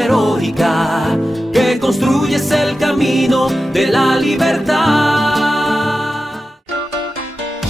Villa Heroica, que construyes el camino de la libertad.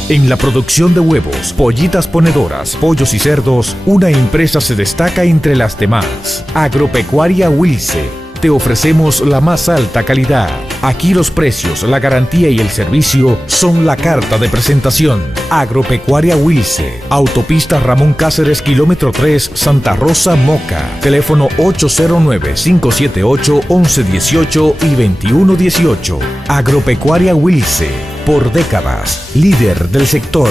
En la producción de huevos, pollitas ponedoras, pollos y cerdos, una empresa se destaca entre las demás. Agropecuaria Wilce. Te ofrecemos la más alta calidad. Aquí los precios, la garantía y el servicio son la carta de presentación. Agropecuaria Wilce. Autopista Ramón Cáceres, kilómetro 3, Santa Rosa, Moca. Teléfono 809-578-1118 y 2118. Agropecuaria Wilce. Por décadas, líder del sector.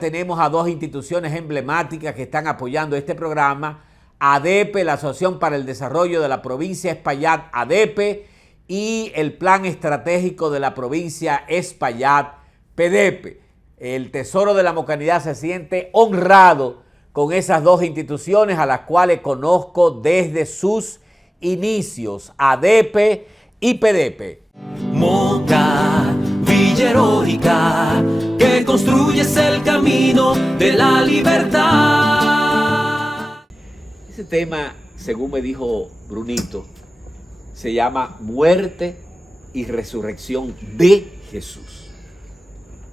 Tenemos a dos instituciones emblemáticas que están apoyando este programa. ADEPE, la Asociación para el Desarrollo de la Provincia Espaillat, ADEPE, y el Plan Estratégico de la Provincia Espaillat, PEDEPE. El Tesoro de la Mocanidad se siente honrado con esas dos instituciones a las cuales conozco desde sus inicios, ADEPE y PEDEPE. Moca, Villa Heroica, que construyes el camino de la libertad. Ese tema, según me dijo Brunito, se llama Muerte y Resurrección de Jesús.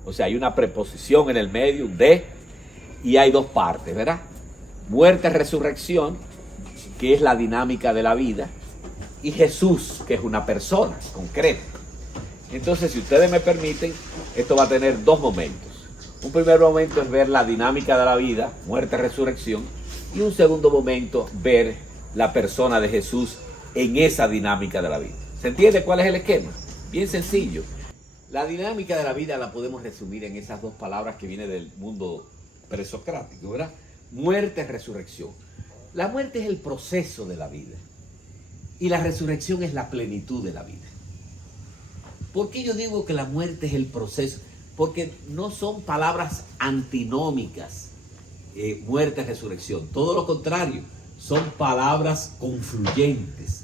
O sea, hay una preposición en el medio, de, y hay dos partes, ¿verdad? Muerte, resurrección, que es la dinámica de la vida, y Jesús, que es una persona concreta. Entonces, si ustedes me permiten, esto va a tener dos momentos. Un primer momento es ver la dinámica de la vida, muerte, resurrección, y un segundo momento, ver la persona de Jesús en esa dinámica de la vida. ¿Se entiende cuál es el esquema? Bien sencillo. La dinámica de la vida la podemos resumir en esas dos palabras que vienen del mundo presocrático, ¿verdad? Muerte, resurrección. La muerte es el proceso de la vida y la resurrección es la plenitud de la vida. ¿Por qué yo digo que la muerte es el proceso? Porque no son palabras antinómicas, muerte, resurrección. Todo lo contrario, son palabras confluyentes,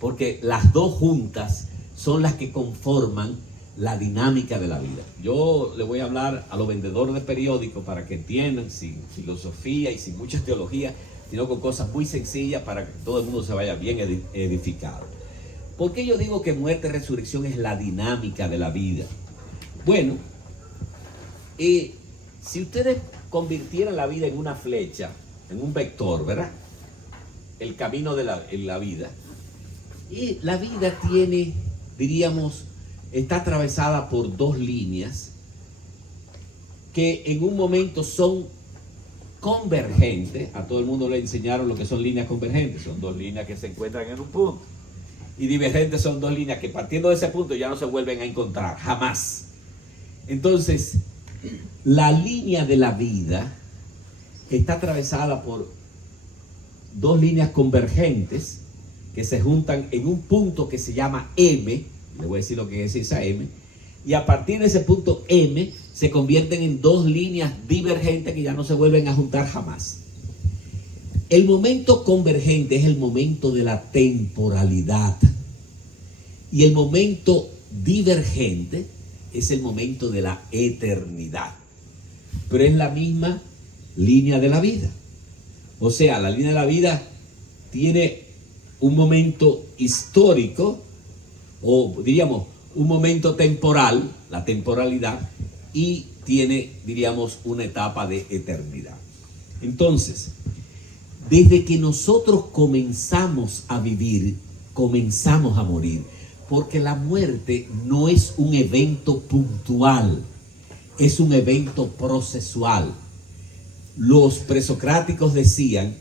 porque las dos juntas son las que conforman la dinámica de la vida. Yo le voy a hablar a los vendedores de periódicos para que entiendan, sin filosofía y sin mucha teología, sino con cosas muy sencillas para que todo el mundo se vaya bien edificado. ¿Por qué yo digo que muerte y resurrección es la dinámica de la vida? Bueno, si ustedes convirtieran la vida en una flecha, en un vector, ¿verdad? El camino de la vida. Y la vida tiene, diríamos, está atravesada por dos líneas que en un momento son convergentes. A todo el mundo le enseñaron lo que son líneas convergentes. Son dos líneas que se encuentran en un punto. Y divergentes son dos líneas que partiendo de ese punto ya no se vuelven a encontrar, jamás. Entonces, la línea de la vida está atravesada por dos líneas convergentes que se juntan en un punto que se llama M. Le voy a decir lo que es esa M. Y a partir de ese punto M se convierten en dos líneas divergentes que ya no se vuelven a juntar jamás. El momento convergente es el momento de la temporalidad y el momento divergente es el momento de la eternidad. Pero es la misma línea de la vida. O sea, la línea de la vida tiene un momento histórico o diríamos un momento temporal, la temporalidad, y tiene, diríamos, una etapa de eternidad. Entonces, desde que nosotros comenzamos a vivir, comenzamos a morir, porque la muerte no es un evento puntual, es un evento procesual. Los presocráticos decían,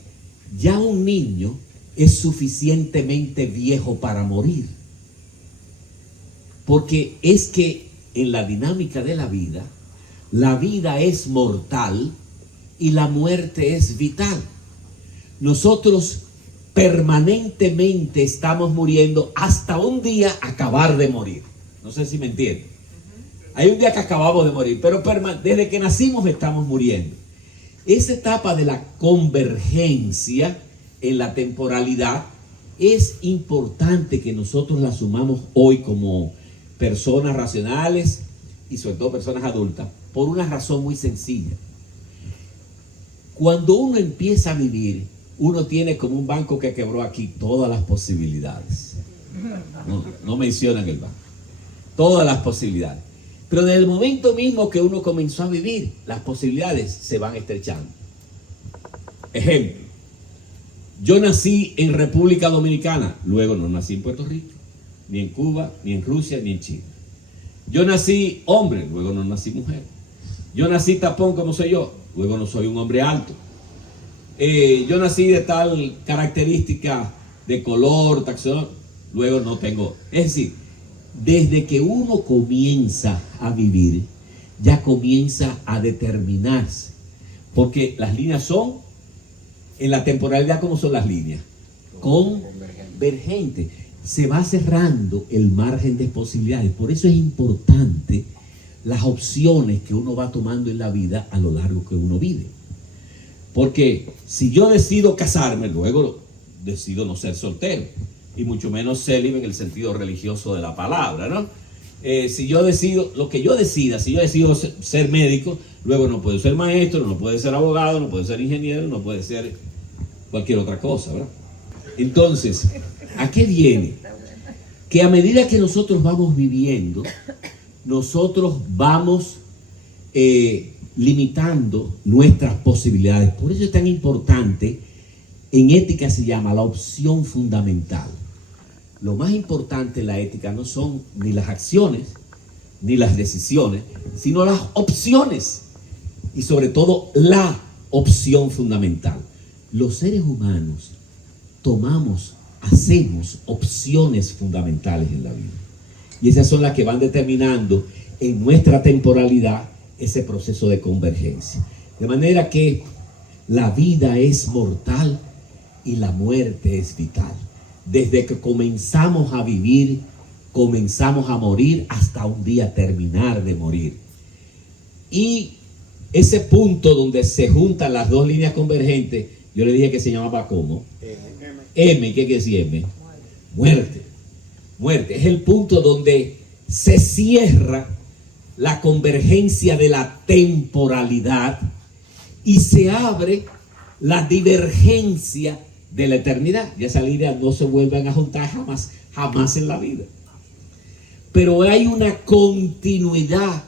ya un niño es suficientemente viejo para morir, porque es que en la dinámica de la vida es mortal y la muerte es vital. Nosotros permanentemente estamos muriendo hasta un día acabar de morir. No sé si me entienden. Hay un día que acabamos de morir, pero desde que nacimos estamos muriendo. Esa etapa de la convergencia en la temporalidad es importante que nosotros la asumamos hoy como personas racionales y sobre todo personas adultas, por una razón muy sencilla. Cuando uno empieza a vivir, uno tiene como un banco que quebró aquí todas las posibilidades. No mencionan el banco. Todas las posibilidades. Pero desde el momento mismo que uno comenzó a vivir, las posibilidades se van estrechando. Ejemplo, yo nací en República Dominicana, luego no nací en Puerto Rico, ni en Cuba, ni en Rusia, ni en China. Yo nací hombre, luego no nací mujer. Yo nací tapón como soy yo, luego no soy un hombre alto. Yo nací de tal característica de color, taxón, luego no tengo. Es decir, desde que uno comienza a vivir, ya comienza a determinarse. Porque las líneas son, en la temporalidad, ¿cómo son las líneas? Convergentes. Se va cerrando el margen de posibilidades. Por eso es importante las opciones que uno va tomando en la vida a lo largo que uno vive. Porque si yo decido casarme, luego decido no ser soltero, y mucho menos célibe en el sentido religioso de la palabra, ¿no? Si yo decido, lo que yo decida, si yo decido ser médico, luego no puedo ser maestro, no puedo ser abogado, no puedo ser ingeniero, no puede ser cualquier otra cosa, ¿verdad? Entonces, ¿a qué viene? Que a medida que nosotros vamos viviendo, nosotros vamos limitando nuestras posibilidades. Por eso es tan importante, en ética se llama la opción fundamental. Lo más importante en la ética no son ni las acciones, ni las decisiones, sino las opciones. Y sobre todo, la opción fundamental. Los seres humanos hacemos opciones fundamentales en la vida. Y esas son las que van determinando en nuestra temporalidad ese proceso de convergencia. De manera que la vida es mortal y la muerte es vital. Desde que comenzamos a vivir, comenzamos a morir hasta un día terminar de morir. Y ese punto donde se juntan las dos líneas convergentes, yo le dije que se llamaba ¿cómo? M. ¿Qué quiere decir M? Muerte. Muerte. Es el punto donde se cierra la convergencia de la temporalidad y se abre la divergencia de la eternidad. Y esas líneas no se vuelven a juntar jamás en la vida. Pero hay una continuidad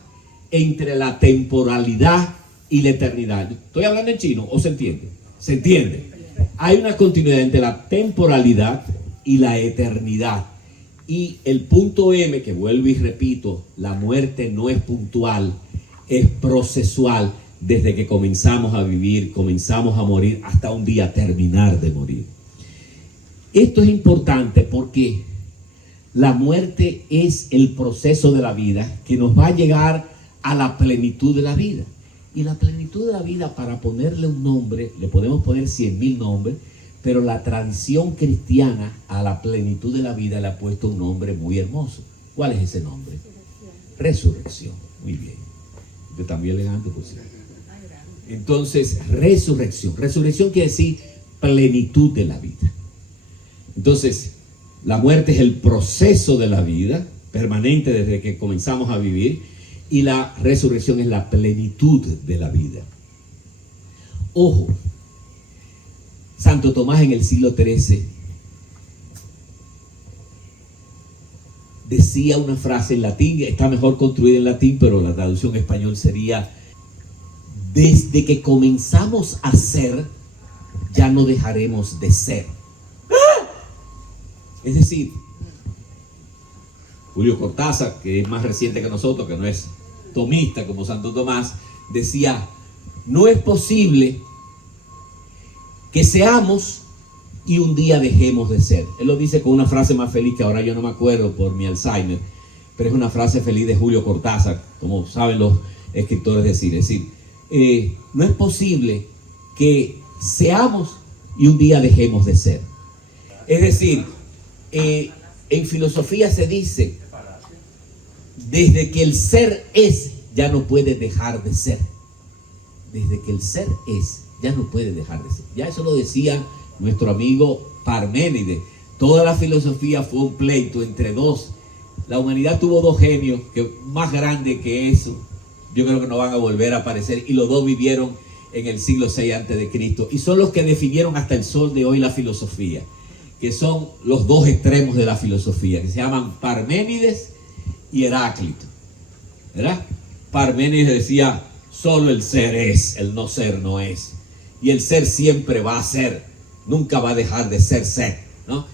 entre la temporalidad y la eternidad. ¿Estoy hablando en chino o se entiende? ¿Se entiende? Hay una continuidad entre la temporalidad y la eternidad. Y el punto M, que vuelvo y repito, la muerte no es puntual, es procesual. Desde que comenzamos a vivir, comenzamos a morir, hasta un día terminar de morir. Esto es importante porque la muerte es el proceso de la vida que nos va a llegar a la plenitud de la vida. Y la plenitud de la vida, para ponerle un nombre, le podemos poner 100,000 nombres, pero la tradición cristiana a la plenitud de la vida le ha puesto un nombre muy hermoso. ¿Cuál es ese nombre? Resurrección. Muy bien. Usted está muy elegante, por cierto. Entonces, resurrección. Resurrección quiere decir plenitud de la vida. Entonces, la muerte es el proceso de la vida, permanente desde que comenzamos a vivir, y la resurrección es la plenitud de la vida. Ojo, Santo Tomás en el siglo XIII decía una frase en latín, está mejor construida en latín, pero la traducción en español sería: desde que comenzamos a ser, ya no dejaremos de ser. Es decir, Julio Cortázar, que es más reciente que nosotros, que no es tomista como Santo Tomás, decía: no es posible que seamos y un día dejemos de ser. Él lo dice con una frase más feliz, que ahora yo no me acuerdo por mi Alzheimer, pero es una frase feliz de Julio Cortázar, como saben los escritores decir. Es decir, no es posible que seamos y un día dejemos de ser. Es decir, en filosofía se dice: desde que el ser es, ya no puede dejar de ser. Desde que el ser es, ya no puede dejar de ser. Ya eso lo decía nuestro amigo Parménides. Toda la filosofía fue un pleito entre dos. La humanidad tuvo dos genios que más grandes que eso, yo creo que no van a volver a aparecer, y los dos vivieron en el siglo VI a.C. y son los que definieron hasta el sol de hoy la filosofía, que son los dos extremos de la filosofía, que se llaman Parménides y Heráclito, ¿verdad? Parménides decía, solo el ser es, el no ser no es, y el ser siempre va a ser, nunca va a dejar de ser, ¿no?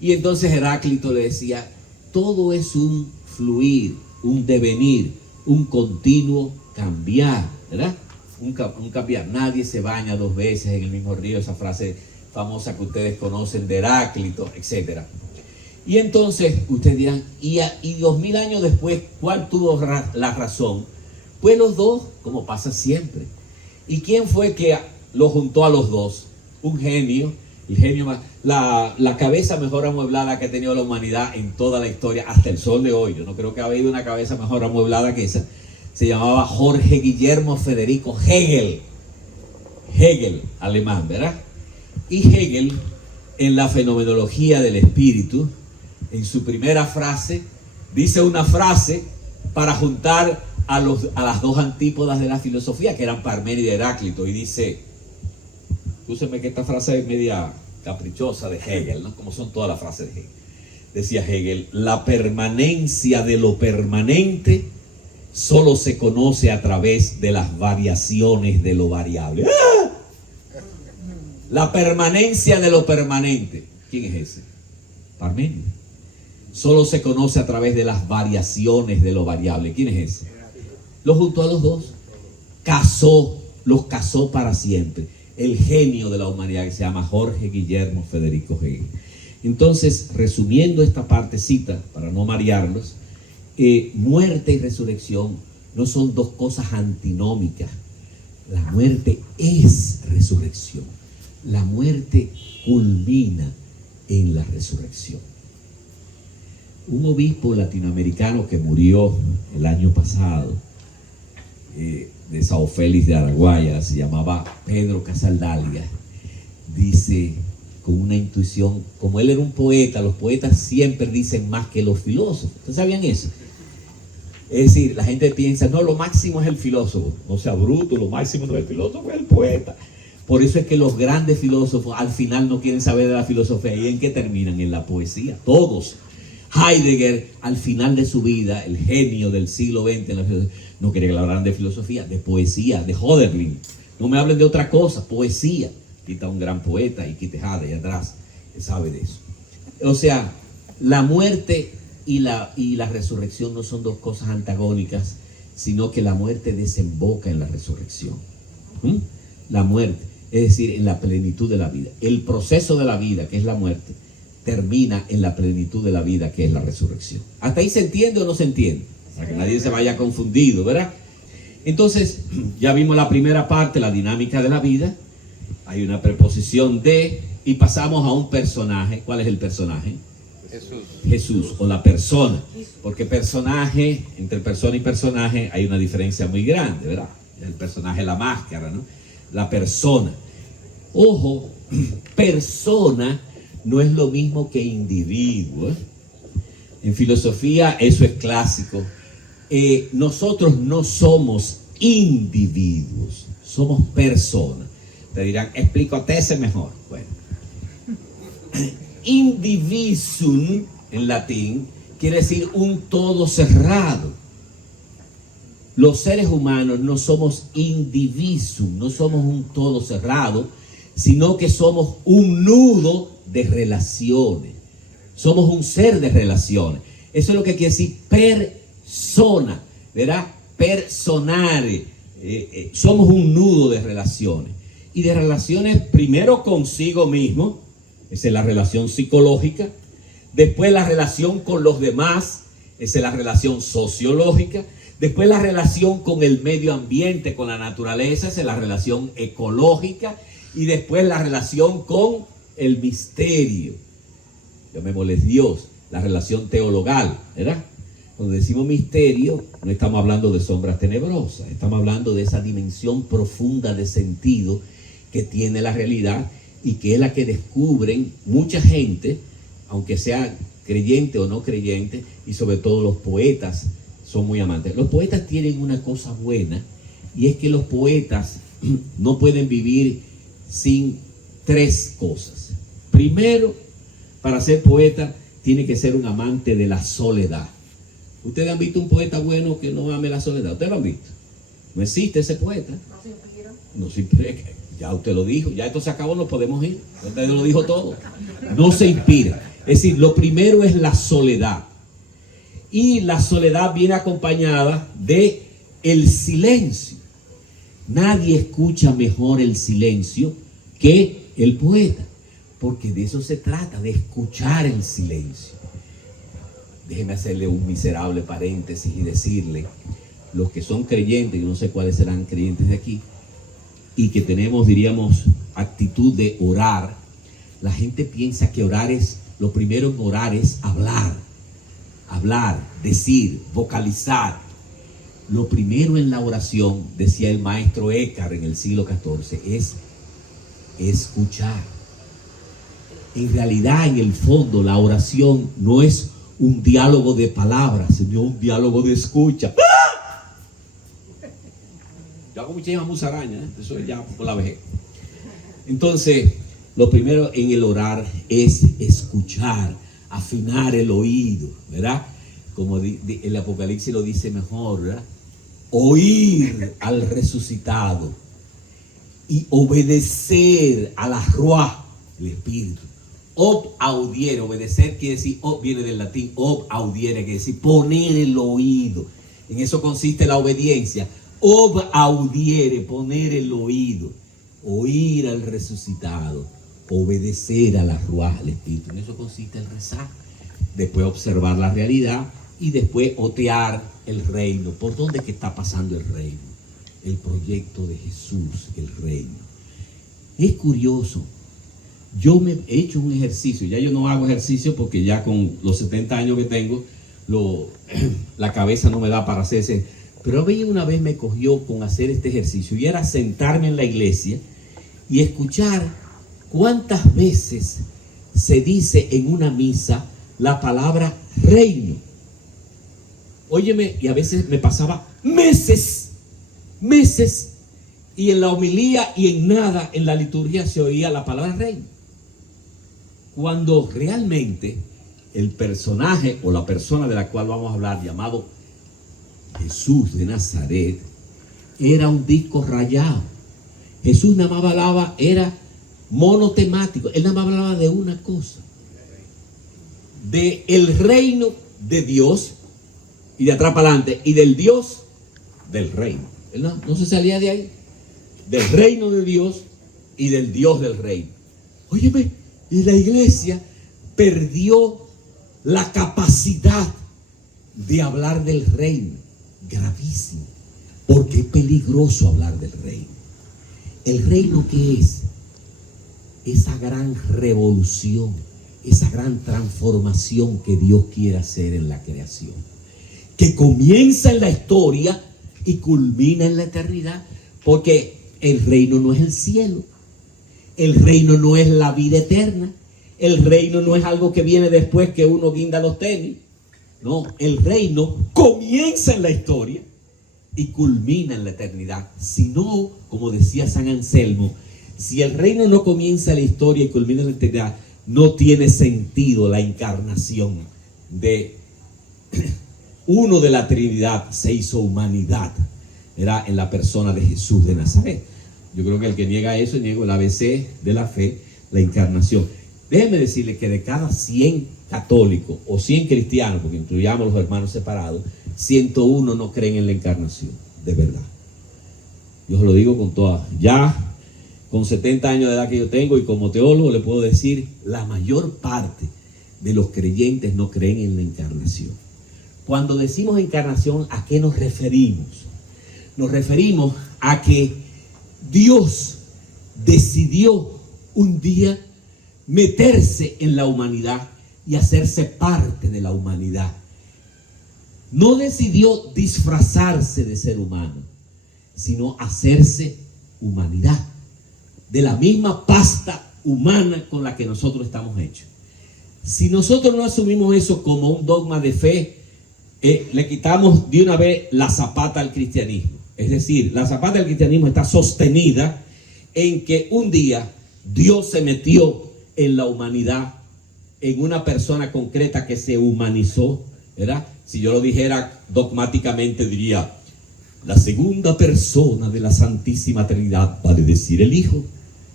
Y entonces Heráclito le decía, todo es un fluir, un devenir, un continuo cambiar, ¿verdad? Un cambiar. Nadie se baña dos veces en el mismo río, esa frase famosa que ustedes conocen de Heráclito, etc. Y entonces ustedes dirán, y 2000 años después, ¿cuál tuvo la razón? Pues los dos, como pasa siempre. ¿Y quién fue que lo juntó a los dos? Un genio, el genio más, la cabeza mejor amueblada que ha tenido la humanidad en toda la historia, hasta el sol de hoy. Yo no creo que ha habido una cabeza mejor amueblada que esa. Se llamaba Jorge Guillermo Federico Hegel. Hegel, alemán, ¿verdad? Y Hegel, en la fenomenología del espíritu, en su primera frase, dice una frase para juntar a las dos antípodas de la filosofía, que eran Parménides y Heráclito, y dice, escúcheme que esta frase es media caprichosa de Hegel, ¿no? Como son todas las frases de Hegel. Decía Hegel, la permanencia de lo permanente solo se conoce a través de las variaciones de lo variable. ¡Ah! La permanencia de lo permanente. ¿Quién es ese? Parménides. Solo se conoce a través de las variaciones de lo variable. ¿Quién es ese? Lo juntó a los dos. Los casó para siempre. El genio de la humanidad, que se llama Jorge Guillermo Federico Hegel. Entonces, resumiendo esta partecita, para no marearlos, muerte y resurrección no son dos cosas antinómicas. La muerte es resurrección. La muerte culmina en la resurrección. Un obispo latinoamericano que murió el año pasado, de Sao Félix de Araguaia, se llamaba Pedro Casaldalia, dice con una intuición, como él era un poeta, los poetas siempre dicen más que los filósofos. ¿Ustedes sabían eso? Es decir, la gente piensa, no, lo máximo es el filósofo. No sea bruto, lo máximo no es el filósofo, es el poeta. Por eso es que los grandes filósofos al final no quieren saber de la filosofía. ¿Y en qué terminan? En la poesía. Todos. Heidegger, al final de su vida, el genio del siglo XX, no quería que le hablaran de filosofía, de poesía, de Hölderlin. No me hablen de otra cosa, poesía. Quita un gran poeta y quita Hade allá atrás, que sabe de eso. O sea, la muerte y la resurrección no son dos cosas antagónicas, sino que la muerte desemboca en la resurrección. La muerte, es decir, en la plenitud de la vida. El proceso de la vida, que es la muerte, termina en la plenitud de la vida, que es la resurrección. ¿Hasta ahí se entiende o no se entiende? Para que nadie se vaya confundido, ¿verdad? Entonces, ya vimos la primera parte, la dinámica de la vida. Hay una preposición de, y pasamos a un personaje. ¿Cuál es el personaje? Jesús, o la persona. Porque personaje, entre persona y personaje, hay una diferencia muy grande, ¿verdad? El personaje es la máscara, ¿no? La persona. Ojo, persona no es lo mismo que individuo, ¿eh? En filosofía eso es clásico. Nosotros no somos individuos, somos personas. Te dirán, explícate mejor. Bueno, indivisum en latín quiere decir un todo cerrado. Los seres humanos no somos indivisum, no somos un todo cerrado, sino que somos un nudo de relaciones. Somos un ser de relaciones. Eso es lo que quiere decir persona, ¿verdad? Personare. Somos un nudo de relaciones. Y de relaciones primero consigo mismo, esa es la relación psicológica. Después la relación con los demás, esa es la relación sociológica. Después la relación con el medio ambiente, con la naturaleza, esa es la relación ecológica. Y después la relación con el misterio, llamémosle Dios, la relación teologal, ¿verdad? Cuando decimos misterio, no estamos hablando de sombras tenebrosas, estamos hablando de esa dimensión profunda de sentido que tiene la realidad y que es la que descubren mucha gente, aunque sea creyente o no creyente, y sobre todo los poetas son muy amantes. Los poetas tienen una cosa buena, y es que los poetas no pueden vivir sin tres cosas. Primero, para ser poeta, tiene que ser un amante de la soledad. ¿Ustedes han visto un poeta bueno que no ame la soledad? ¿Ustedes lo han visto? No existe ese poeta. No se inspira. Ya usted lo dijo, ya esto se acabó, nos podemos ir. Usted lo dijo todo. No se inspira. Es decir, lo primero es la soledad. Y la soledad viene acompañada de el silencio. Nadie escucha mejor el silencio que el poeta, porque de eso se trata, de escuchar el silencio. Déjeme hacerle un miserable paréntesis y decirle, los que son creyentes, yo no sé cuáles serán creyentes de aquí, y que tenemos, diríamos, actitud de orar, la gente piensa que orar es, lo primero en orar es hablar, decir, vocalizar. Lo primero en la oración, decía el maestro Eckhart en el siglo XIV, es escuchar. En realidad, en el fondo, la oración no es un diálogo de palabras, sino un diálogo de escucha. Yo hago muchísimas musarañas, eso es ya por la vejez. Entonces, lo primero en el orar es escuchar, afinar el oído, ¿verdad? Como el Apocalipsis lo dice mejor, ¿verdad? Oír al resucitado y obedecer a la Ruach, el Espíritu. Ob audiere, obedecer quiere decir, ob viene del latín, ob audiere, quiere decir poner el oído. En eso consiste la obediencia. Ob audiere, poner el oído, oír al resucitado, obedecer a la Ruach, al Espíritu. En eso consiste el rezar. Después observar la realidad y después otear el reino. ¿Por dónde es que está pasando el reino? El proyecto de Jesús, el reino. Es curioso. Yo me he hecho un ejercicio, ya yo no hago ejercicio porque ya con los 70 años que tengo, la cabeza no me da para hacerse. Pero a mí una vez me cogió con hacer este ejercicio y era sentarme en la iglesia y escuchar cuántas veces se dice en una misa la palabra reino. Óyeme, y a veces me pasaba meses, y en la homilía y en nada en la liturgia se oía la palabra reino. Cuando realmente el personaje o la persona de la cual vamos a hablar, llamado Jesús de Nazaret, era un disco rayado. Jesús nada más hablaba, era monotemático. Él nada más hablaba de una cosa: de el reino de Dios, y de atrás para adelante, y del Dios del reino. Él no se salía de ahí. Del reino de Dios y del Dios del reino. Óyeme, y la iglesia perdió la capacidad de hablar del reino. Gravísimo, porque es peligroso hablar del reino. ¿El reino qué es? Esa gran revolución, esa gran transformación que Dios quiere hacer en la creación, que comienza en la historia y culmina en la eternidad. Porque el reino no es el cielo, el reino no es la vida eterna, el reino no es algo que viene después que uno guinda los tenis. No, el reino comienza en la historia y culmina en la eternidad. Si no, como decía San Anselmo, si el reino no comienza en la historia y culmina en la eternidad, no tiene sentido la encarnación de uno de la Trinidad. Se hizo humanidad, era en la persona de Jesús de Nazaret. Yo creo que el que niega eso, niega el ABC de la fe, la encarnación. Déjenme decirle que de cada 100 católicos o 100 cristianos, porque incluyamos los hermanos separados, 101 no creen en la encarnación, de verdad. Yo se lo digo con toda, ya con 70 años de edad que yo tengo, y como teólogo le puedo decir, la mayor parte de los creyentes no creen en la encarnación. Cuando decimos encarnación, ¿a qué nos referimos? Nos referimos a que Dios decidió un día meterse en la humanidad y hacerse parte de la humanidad. No decidió disfrazarse de ser humano, sino hacerse humanidad, de la misma pasta humana con la que nosotros estamos hechos. Si nosotros no asumimos eso como un dogma de fe, le quitamos de una vez la zapata al cristianismo. Es decir, la zapata del cristianismo está sostenida en que un día Dios se metió en la humanidad, en una persona concreta que se humanizó, ¿verdad? Si yo lo dijera dogmáticamente, diría: la segunda persona de la Santísima Trinidad, vale decir el Hijo,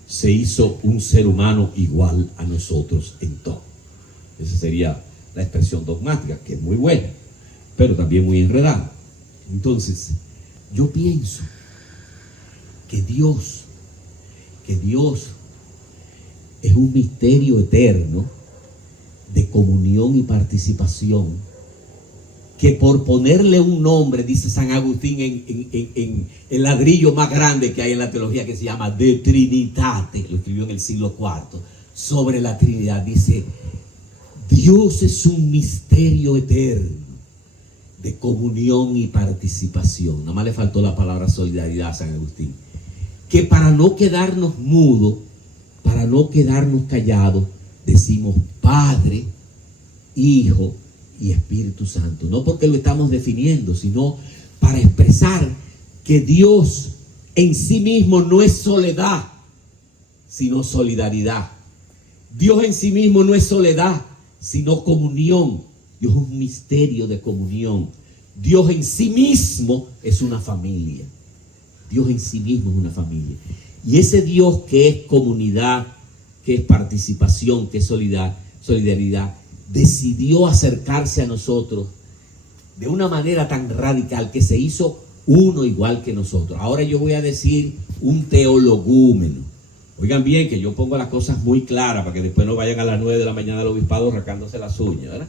se hizo un ser humano igual a nosotros en todo. Esa sería la expresión dogmática, que es muy buena, pero también muy enredada. Entonces, yo pienso que Dios es un misterio eterno de comunión y participación, que por ponerle un nombre, dice San Agustín en el ladrillo más grande que hay en la teología, que se llama De Trinitate, lo escribió en el siglo IV, sobre la Trinidad, dice: Dios es un misterio eterno de comunión y participación. Nada más le faltó la palabra solidaridad a San Agustín. Que para no quedarnos mudos, para no quedarnos callados, decimos Padre, Hijo y Espíritu Santo. No porque lo estamos definiendo, sino para expresar que Dios en sí mismo no es soledad, sino solidaridad. Dios en sí mismo no es soledad, sino comunión. Dios es un misterio de comunión. Dios en sí mismo es una familia. Dios en sí mismo es una familia. Y ese Dios que es comunidad, que es participación, que es solidaridad, decidió acercarse a nosotros de una manera tan radical que se hizo uno igual que nosotros. Ahora yo voy a decir un teologúmeno. Oigan bien, que yo pongo las cosas muy claras para que después no vayan a las 9 de la mañana al obispado rascándose las uñas, ¿verdad?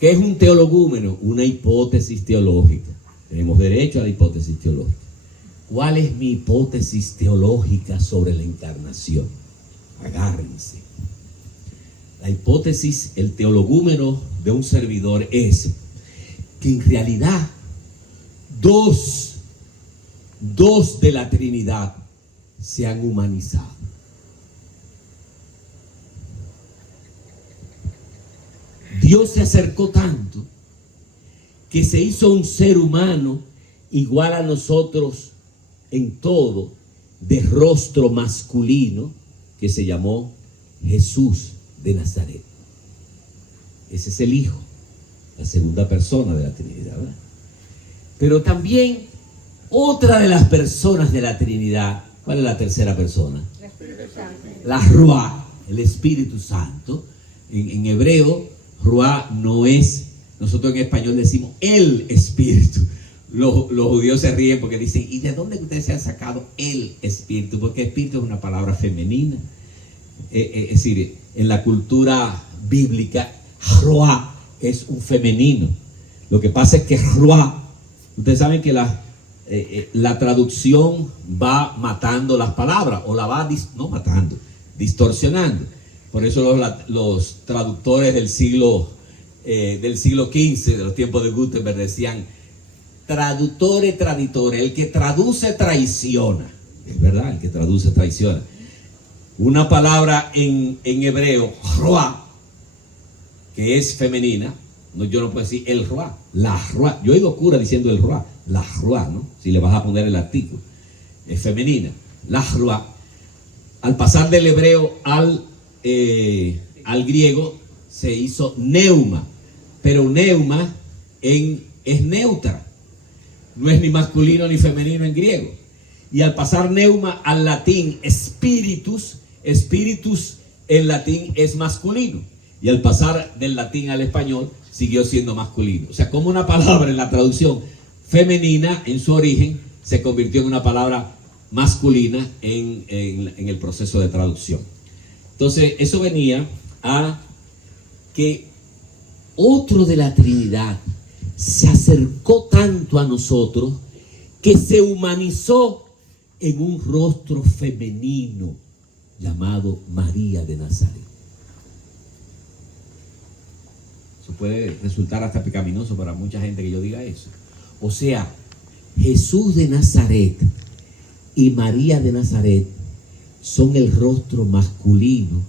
¿Qué es un teologúmeno? Una hipótesis teológica. Tenemos derecho a la hipótesis teológica. ¿Cuál es mi hipótesis teológica sobre la encarnación? Agárrense. La hipótesis, el teologúmeno de un servidor es que en realidad dos de la Trinidad se han humanizado. Dios se acercó tanto que se hizo un ser humano igual a nosotros en todo, de rostro masculino, que se llamó Jesús de Nazaret. Ese es el Hijo, la segunda persona de la Trinidad, ¿verdad? Pero también otra de las personas de la Trinidad, ¿cuál es la tercera persona? La Ruá, el Espíritu Santo. En hebreo, Ruá no es, nosotros en español decimos el Espíritu. Los judíos se ríen porque dicen: ¿y de dónde ustedes se han sacado el Espíritu? Porque Espíritu es una palabra femenina. Es decir, en la cultura bíblica, Ruá es un femenino. Lo que pasa es que Ruá, ustedes saben que la traducción va matando las palabras, o la va, no matando, distorsionando. Por eso los traductores del siglo XV, de los tiempos de Gutenberg, decían: traductore traditore, el que traduce traiciona. Es verdad, el que traduce traiciona. Una palabra en hebreo, Ruá, que es femenina, yo no puedo decir el Ruá, la Ruá. Yo he oído cura diciendo el Ruá, la Ruá, ¿no? Si le vas a poner el artículo, es femenina, la Ruá. Al pasar del hebreo al griego se hizo neuma, pero neuma es neutra, no es ni masculino ni femenino en griego. Y al pasar neuma al latín spiritus en latín es masculino, y al pasar del latín al español siguió siendo masculino. O sea, como una palabra en la traducción femenina en su origen se convirtió en una palabra masculina en el proceso de traducción. Entonces eso venía a que otro de la Trinidad se acercó tanto a nosotros que se humanizó en un rostro femenino llamado María de Nazaret. Eso puede resultar hasta pecaminoso para mucha gente que yo diga eso. O sea, Jesús de Nazaret y María de Nazaret son el rostro masculino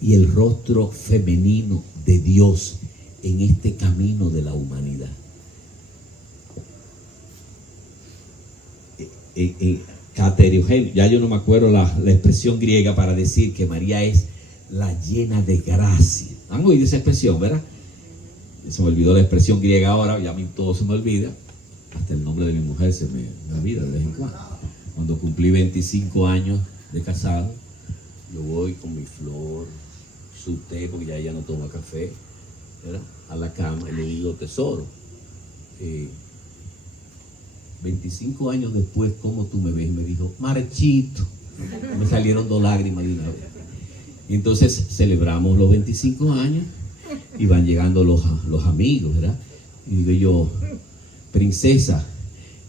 y el rostro femenino de Dios en este camino de la humanidad. caterogéneo, ya yo no me acuerdo la expresión griega para decir que María es la llena de gracia. ¿Han oído esa expresión, verdad? Se me olvidó la expresión griega ahora, ya a mí todo se me olvida, hasta el nombre de mi mujer se me olvida de vez en cuando. Cuando cumplí 25 años de casado, yo voy con mi flor, su té, porque ya ella no toma café, ¿verdad?, a la cama y le digo, tesoro, 25 años después, ¿cómo tú me ves? Y me dijo, marchito. Me salieron 2 lágrimas de una vez. Y entonces celebramos los 25 años y van llegando los amigos, ¿verdad? Y digo yo, princesa,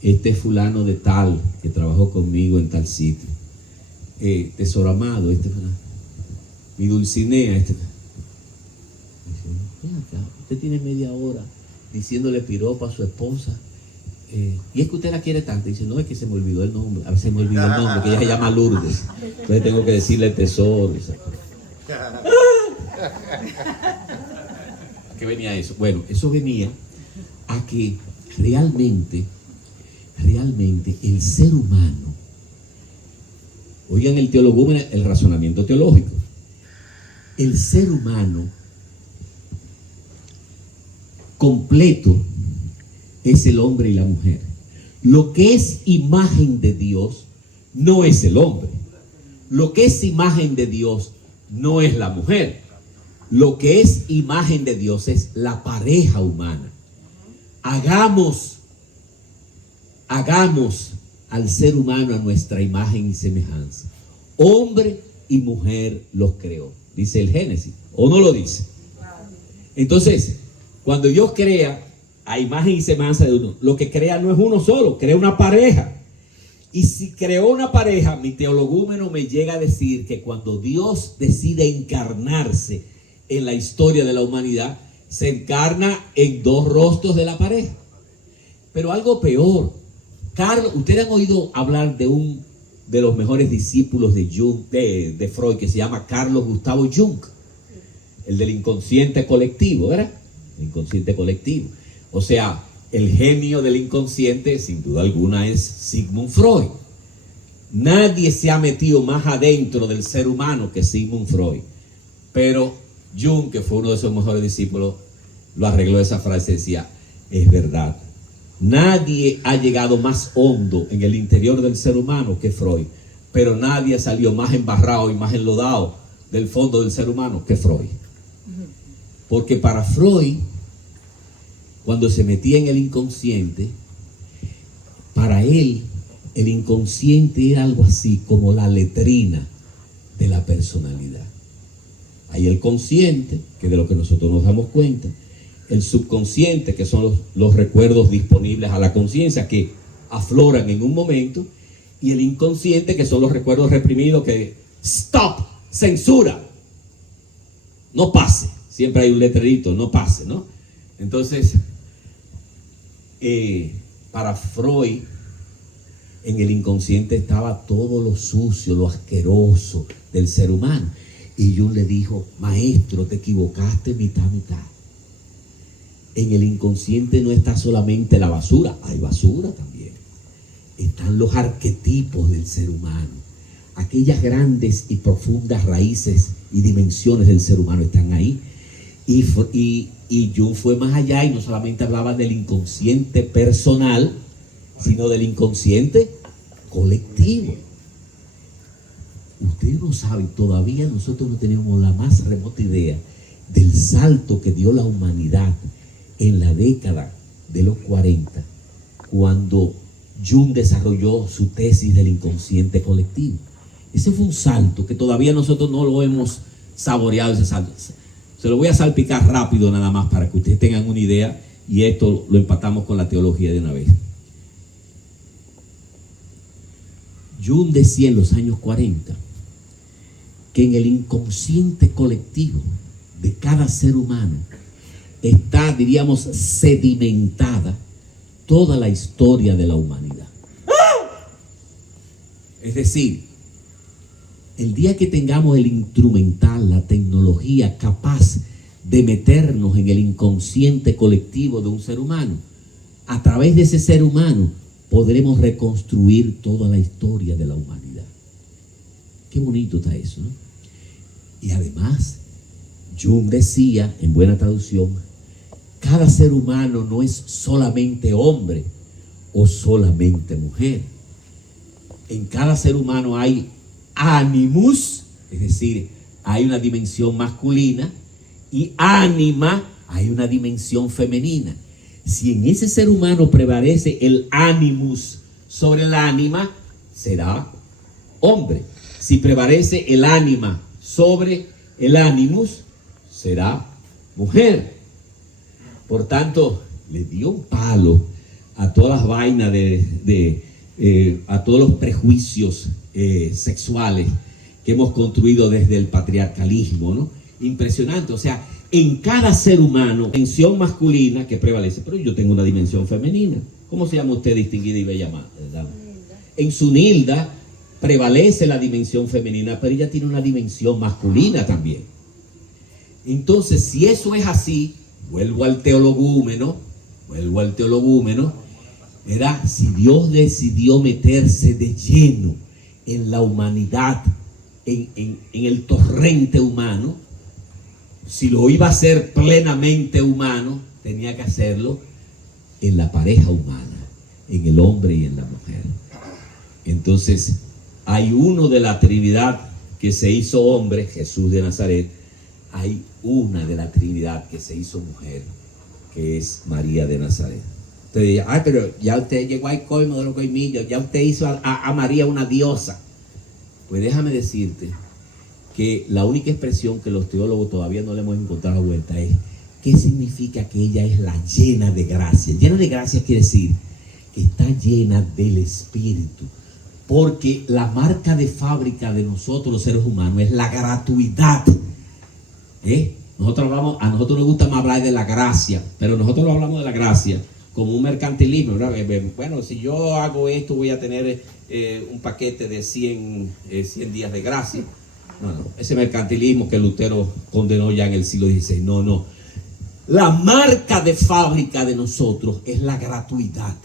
este es fulano de tal que trabajó conmigo en tal sitio. Tesoro amado, mi Dulcinea, Dice, ven acá, usted tiene media hora diciéndole piropa a su esposa. Y es que usted la quiere tanto. Dice, no, es que se me olvidó el nombre. A veces me olvidó el nombre, que ella se llama Lourdes. Entonces tengo que decirle tesoro. ¿A qué venía eso? Bueno, eso venía a que realmente el ser humano, oigan el teólogo, el razonamiento teológico, el ser humano completo es el hombre y la mujer. Lo que es imagen de Dios no es el hombre. Lo que es imagen de Dios no es la mujer. Lo que es imagen de Dios es la pareja humana. Hagamos al ser humano a nuestra imagen y semejanza. Hombre y mujer los creó, dice el Génesis, ¿o no lo dice? Entonces, cuando Dios crea a imagen y semejanza de uno, lo que crea no es uno solo, crea una pareja. Y si creó una pareja, mi teologúmeno me llega a decir que cuando Dios decide encarnarse en la historia de la humanidad, se encarna en 2 rostros de la pareja. Pero algo peor, ustedes han oído hablar de los mejores discípulos de Jung, de Freud, que se llama Carlos Gustavo Jung, el del inconsciente colectivo, ¿verdad? El inconsciente colectivo. O sea, el genio del inconsciente, sin duda alguna, es Sigmund Freud. Nadie se ha metido más adentro del ser humano que Sigmund Freud. Pero Jung, que fue uno de sus mejores discípulos, lo arregló esa frase, decía, es verdad. Nadie ha llegado más hondo en el interior del ser humano que Freud. Pero nadie salió más embarrado y más enlodado del fondo del ser humano que Freud. Porque para Freud, cuando se metía en el inconsciente, para él el inconsciente era algo así como la letrina de la personalidad. Hay el consciente, que es de lo que nosotros nos damos cuenta, el subconsciente, que son los recuerdos disponibles a la conciencia que afloran en un momento, y el inconsciente, que son los recuerdos reprimidos que stop, censura, no pase. Siempre hay un letrerito, no pase, ¿no? Entonces, para Freud, en el inconsciente estaba todo lo sucio, lo asqueroso del ser humano. Y Jung le dijo, maestro, te equivocaste mitad. En el inconsciente no está solamente la basura, hay basura también. Están los arquetipos del ser humano. Aquellas grandes y profundas raíces y dimensiones del ser humano están ahí. Y Jung fue más allá y no solamente hablaba del inconsciente personal, sino del inconsciente colectivo. Ustedes no saben, todavía nosotros no tenemos la más remota idea del salto que dio la humanidad en la década de los 40, cuando Jung desarrolló su tesis del inconsciente colectivo. Ese fue un salto que todavía nosotros no lo hemos saboreado, ese salto. Se lo voy a salpicar rápido nada más para que ustedes tengan una idea, y esto lo empatamos con la teología de una vez. Jung decía en los años 40 que en el inconsciente colectivo de cada ser humano está, diríamos, sedimentada toda la historia de la humanidad. Es decir, el día que tengamos el instrumental, la tecnología capaz de meternos en el inconsciente colectivo de un ser humano, a través de ese ser humano podremos reconstruir toda la historia de la humanidad. Qué bonito está eso, ¿no? Y además, Jung decía, en buena traducción, cada ser humano no es solamente hombre o solamente mujer. En cada ser humano hay animus, es decir, hay una dimensión masculina, y ánima, hay una dimensión femenina. Si en ese ser humano prevalece el animus sobre el ánima, será hombre. Si prevalece el ánima sobre el animus, será mujer. Por tanto, le dio un palo a todas las vainas a todos los prejuicios sexuales que hemos construido desde el patriarcalismo, ¿no? Impresionante. O sea, en cada ser humano, dimensión masculina que prevalece, pero yo tengo una dimensión femenina. ¿Cómo se llama usted, distinguida y bella dama? En su Nilda prevalece la dimensión femenina, pero ella tiene una dimensión masculina también. Entonces, si eso es así, vuelvo al teologúmeno, ¿verdad? Si Dios decidió meterse de lleno en la humanidad, en el torrente humano, si lo iba a hacer plenamente humano, tenía que hacerlo en la pareja humana, en el hombre y en la mujer. Entonces, hay uno de la Trinidad que se hizo hombre, Jesús de Nazaret. Hay una de la Trinidad que se hizo mujer, que es María de Nazaret. Entonces dice, ay, pero ya usted llegó al colmo de los colmillos, ya usted hizo a María una diosa. Pues déjame decirte que la única expresión que los teólogos todavía no le hemos encontrado la vuelta es ¿qué significa que ella es la llena de gracia? Llena de gracia quiere decir que está llena del Espíritu. Porque la marca de fábrica de nosotros los seres humanos es la gratuidad. A nosotros nos gusta más hablar de la gracia, pero nosotros lo hablamos de la gracia como un mercantilismo, ¿verdad? Bueno, si yo hago esto voy a tener un paquete de 100 días de gracia. No, ese mercantilismo que Lutero condenó ya en el siglo XVI. No. La marca de fábrica de nosotros es la gratuidad.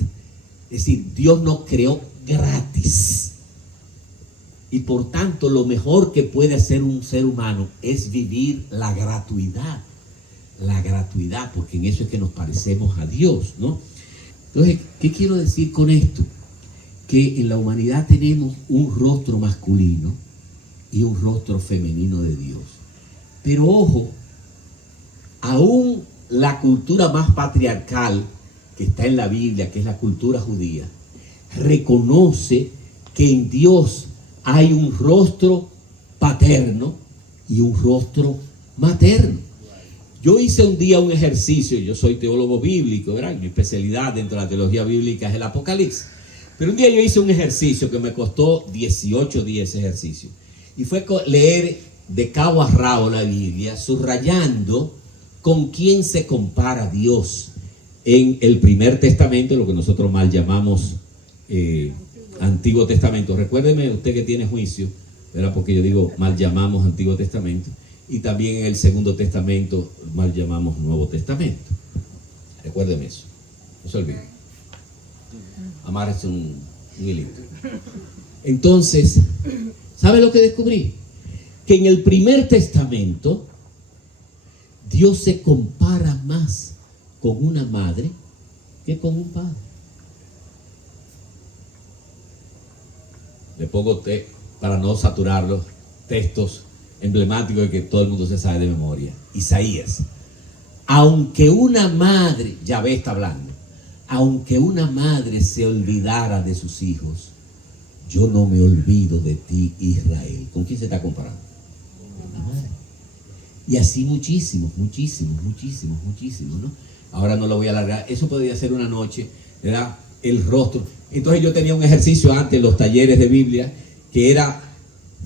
Es decir, Dios nos creó gratis. Y por tanto, lo mejor que puede hacer un ser humano es vivir la gratuidad. La gratuidad, porque en eso es que nos parecemos a Dios, ¿no? Entonces, ¿qué quiero decir con esto? Que en la humanidad tenemos un rostro masculino y un rostro femenino de Dios. Pero ojo, aún la cultura más patriarcal que está en la Biblia, que es la cultura judía, reconoce que en Dios hay un rostro paterno y un rostro materno. Yo hice un día un ejercicio, yo soy teólogo bíblico, ¿verdad? Mi especialidad dentro de la teología bíblica es el Apocalipsis. Pero un día yo hice un ejercicio que me costó 18 días ese ejercicio. Y fue leer de cabo a rabo la Biblia, subrayando con quién se compara Dios en el Primer Testamento, lo que nosotros mal llamamos Antiguo Testamento. Recuérdeme usted que tiene juicio, ¿verdad? Porque yo digo mal llamamos Antiguo Testamento. Y también en el Segundo Testamento mal llamamos Nuevo Testamento. Recuérdeme eso. No se olvide. Amárrese un hilito. Entonces, ¿sabe lo que descubrí? Que en el Primer Testamento Dios se compara más con una madre que con un padre. Le pongo para no saturarlos textos emblemáticos de que todo el mundo se sabe de memoria. Isaías. Aunque una madre, Yahvé está hablando, aunque una madre se olvidara de sus hijos, yo no me olvido de ti, Israel. ¿Con quién se está comparando? Con la madre. Y así muchísimos, ¿no? Ahora no lo voy a alargar. Eso podría ser una noche, ¿verdad? El rostro. Entonces yo tenía un ejercicio antes en los talleres de Biblia que era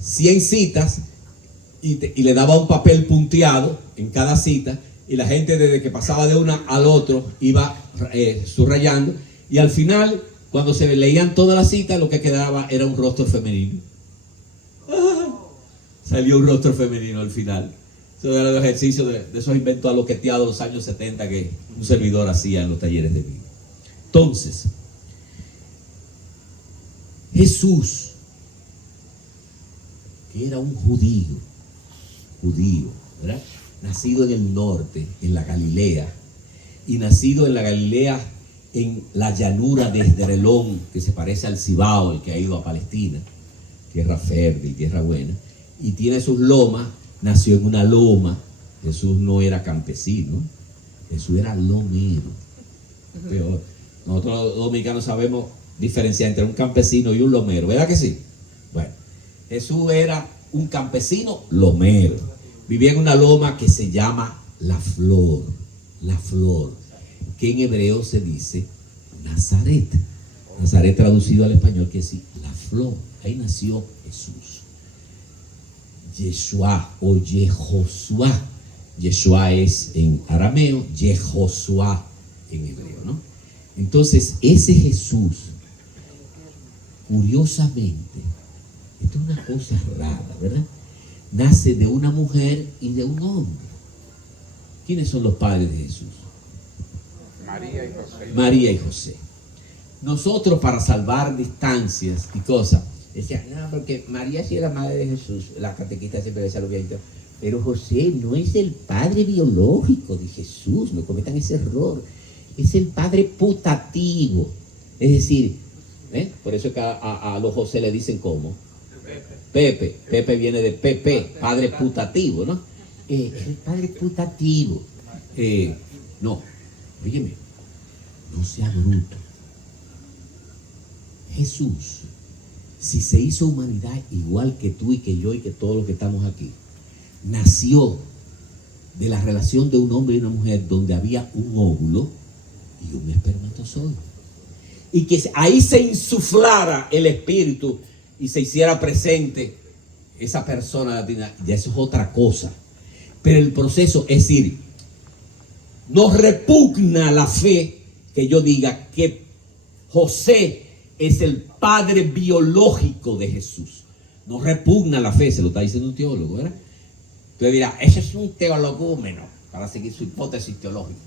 100 citas y le daba un papel punteado en cada cita y la gente desde que pasaba de una al otro iba subrayando y al final cuando se leían todas las citas lo que quedaba era un rostro femenino. Salió un rostro femenino al final. Eso era el ejercicio de esos inventos aloqueteados de los años 70 que un servidor hacía en los talleres de Biblia. Entonces, Jesús, que era un judío, ¿verdad? Nacido en el norte, en la Galilea, y nacido en la Galilea, en la llanura de Esdrelón, que se parece al Cibao, el que ha ido a Palestina, tierra fértil y tierra buena, y tiene sus lomas, nació en una loma. Jesús no era campesino, Jesús era lomero. Pero nosotros los dominicanos sabemos diferenciar entre un campesino y un lomero, ¿verdad que sí? Bueno, Jesús era un campesino lomero. Vivía en una loma que se llama La Flor, que en hebreo se dice Nazaret. Nazaret traducido al español quiere decir la flor. Ahí nació Jesús. Yeshua o Yehoshua. Yeshua es en arameo, Yehoshua en hebreo, ¿no? Entonces, ese Jesús, curiosamente, esto es una cosa rara, ¿verdad? Nace de una mujer y de un hombre. ¿Quiénes son los padres de Jesús? María y José. María y José. Nosotros, para salvar distancias y cosas, decían, no, porque María sí era madre de Jesús. La catequista siempre decía lo que dicho, pero José no es el padre biológico de Jesús, no cometan ese error. Es el padre putativo. Es decir, por eso que a los José le dicen ¿cómo? Pepe. Pepe viene de Pepe, padre putativo, ¿no? Es el padre putativo. No, óyeme, no sea bruto. Jesús, si se hizo humanidad igual que tú y que yo y que todos los que estamos aquí, nació de la relación de un hombre y una mujer donde había un óvulo y un espermatozoide. Y que ahí se insuflara el espíritu y se hiciera presente esa persona latina. Ya eso es otra cosa. Pero el proceso, es decir, nos repugna la fe que yo diga que José es el padre biológico de Jesús. Nos repugna la fe, se lo está diciendo un teólogo, ¿verdad? Entonces dirá, ese es un teologúmeno, para seguir su hipótesis teológica.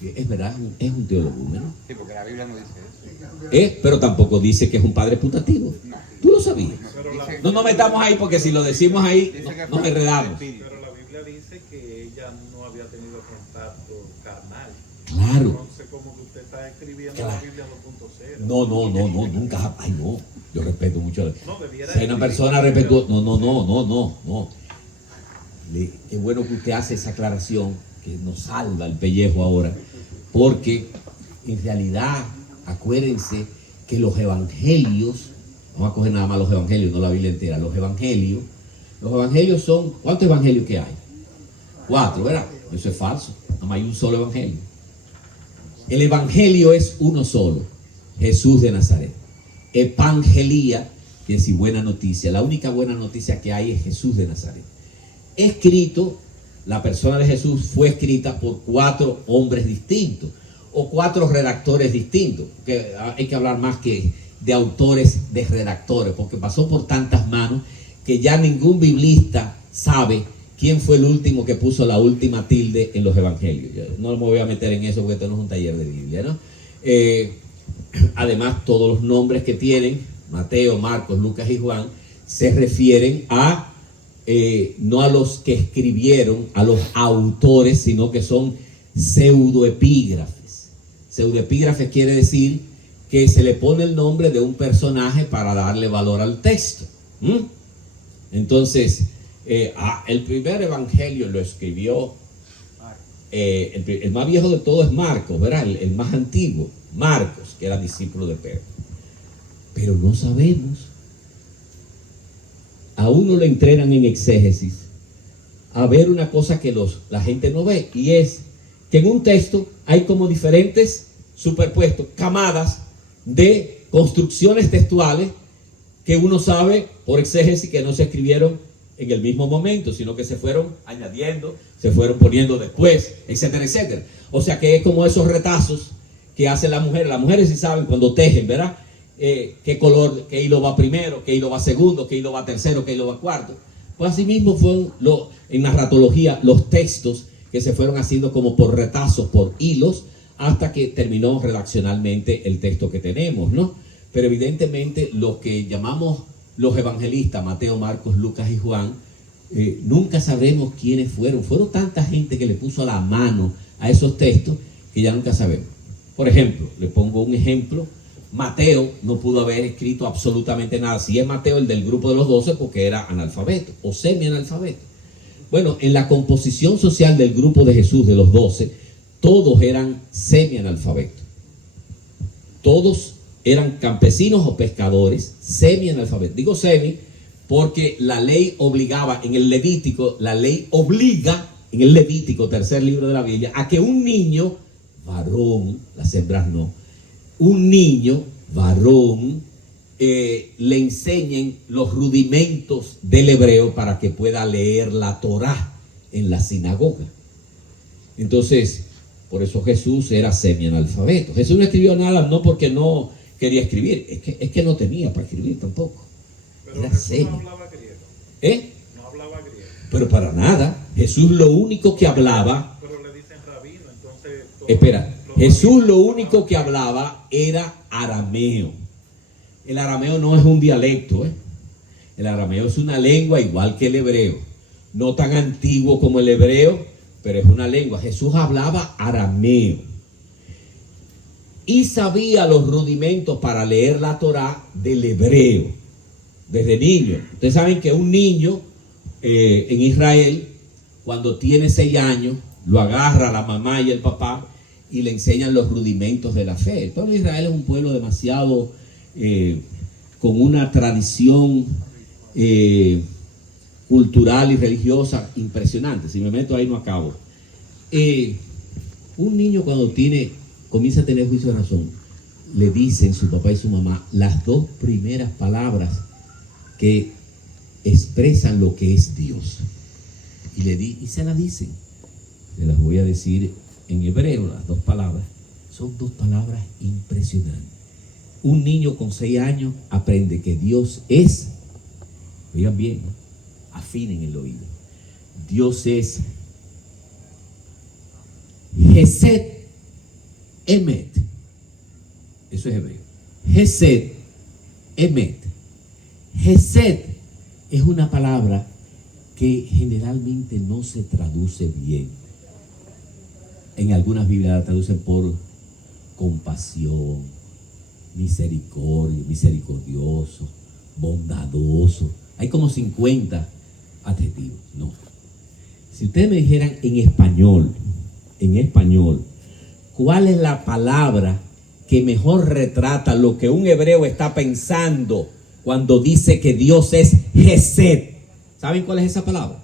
Sí, es verdad, es un teologúmeno. Sí, porque la Biblia no dice eso. Pero tampoco dice que es un padre putativo. No. ¿Tú lo sabías? Dice- No nos metamos ahí porque si lo decimos ahí Dice que nos fue enredamos. espíritu. Pero la Biblia dice que ella no había tenido contacto carnal. Claro. Entonces, como que usted está escribiendo Claro. la Biblia 2.0. No, nunca. Ay, no. Yo respeto mucho. No, debiera Si hay una persona respetuosa. No. Qué bueno que usted hace esa aclaración que nos salva el pellejo ahora. Porque en realidad, acuérdense que los evangelios, vamos a coger nada más los evangelios, no la Biblia entera, los evangelios son, ¿cuántos evangelios que hay? 4, ¿verdad? Eso es falso, nada más hay un solo evangelio. El evangelio es uno solo, Jesús de Nazaret. Evangelía, quiere decir buena noticia. La única buena noticia que hay es Jesús de Nazaret. Escrito, la persona de Jesús fue escrita por 4 hombres distintos o 4 redactores distintos, que hay que hablar más que de autores, de redactores, porque pasó por tantas manos que ya ningún biblista sabe quién fue el último que puso la última tilde en los evangelios. Yo no me voy a meter en eso porque esto no es un taller de Biblia, ¿no? Además, todos los nombres que tienen, Mateo, Marcos, Lucas y Juan, se refieren a no a los que escribieron, a los autores, sino que son pseudoepígrafes. Pseudoepígrafes quiere decir que se le pone el nombre de un personaje para darle valor al texto. Entonces, el primer evangelio lo escribió, el más viejo de todos es Marcos, ¿verdad? El más antiguo, Marcos, que era discípulo de Pedro. Pero no sabemos. A uno le entrenan en exégesis a ver una cosa que la gente no ve, y es que en un texto hay como diferentes superpuestos, camadas de construcciones textuales que uno sabe por exégesis que no se escribieron en el mismo momento, sino que se fueron añadiendo, se fueron poniendo después, etcétera, etcétera. O sea que es como esos retazos que hacen las mujeres. Las mujeres sí saben cuando tejen, ¿verdad? Qué color, qué hilo va primero, qué hilo va segundo, qué hilo va tercero, qué hilo va cuarto. Pues así mismo fueron en narratología los textos que se fueron haciendo como por retazos, por hilos, hasta que terminó redaccionalmente el texto que tenemos, ¿no? pero evidentemente los que llamamos los evangelistas, Mateo, Marcos, Lucas y Juan, nunca sabremos quiénes fueron. Fueron tanta gente que le puso la mano a esos textos que ya nunca sabemos. Por ejemplo, le pongo un ejemplo. Mateo no pudo haber escrito absolutamente nada. Si es Mateo el del grupo de los 12, porque era analfabeto o semi-analfabeto. Bueno, en la composición social del grupo de Jesús, de los 12, todos eran semi-analfabetos. Todos eran campesinos o pescadores, semi-analfabetos. Digo semi porque la ley obligaba, en el Levítico, la ley obliga, en el Levítico, tercer libro de la Biblia, a que un niño, varón, las hembras no, un niño, varón, le enseñen los rudimentos del hebreo para que pueda leer la Torá en la sinagoga. Entonces, por eso Jesús era semi-analfabeto. Jesús no escribió nada, no porque no quería escribir, es que no tenía para escribir tampoco. Pero Era Jesús semi. no hablaba griego. No hablaba griego. Pero para nada. Jesús lo único que hablaba. Pero le dicen rabino, entonces. Espera, Jesús lo único que hablaba era arameo. El arameo no es un dialecto, El arameo es una lengua igual que el hebreo. No tan antiguo como el hebreo, pero es una lengua. Jesús hablaba arameo. Y sabía los rudimentos para leer la Torá del hebreo. Desde niño. Ustedes saben que un niño en Israel, cuando tiene 6 años, lo agarra la mamá y el papá y le enseñan los rudimentos de la fe. El pueblo de Israel es un pueblo demasiado con una tradición cultural y religiosa impresionante. Si me meto ahí no acabo. Un niño cuando comienza a tener juicio de razón, le dicen su papá y su mamá las 2 primeras palabras que expresan lo que es Dios. Y se las dicen. Se las voy a decir en hebreo, las 2 palabras. Son 2 palabras impresionantes. Un niño con 6 años aprende que Dios es, oigan bien, afinen el oído. Dios es Hesed Emet. Eso es hebreo. Hesed Emet. Hesed es una palabra que generalmente no se traduce bien. En algunas Biblias la traducen por compasión, misericordia, misericordioso, bondadoso. Hay como 50 adjetivos. No. Si ustedes me dijeran en español, ¿cuál es la palabra que mejor retrata lo que un hebreo está pensando cuando dice que Dios es Hesed? ¿Saben cuál es esa palabra?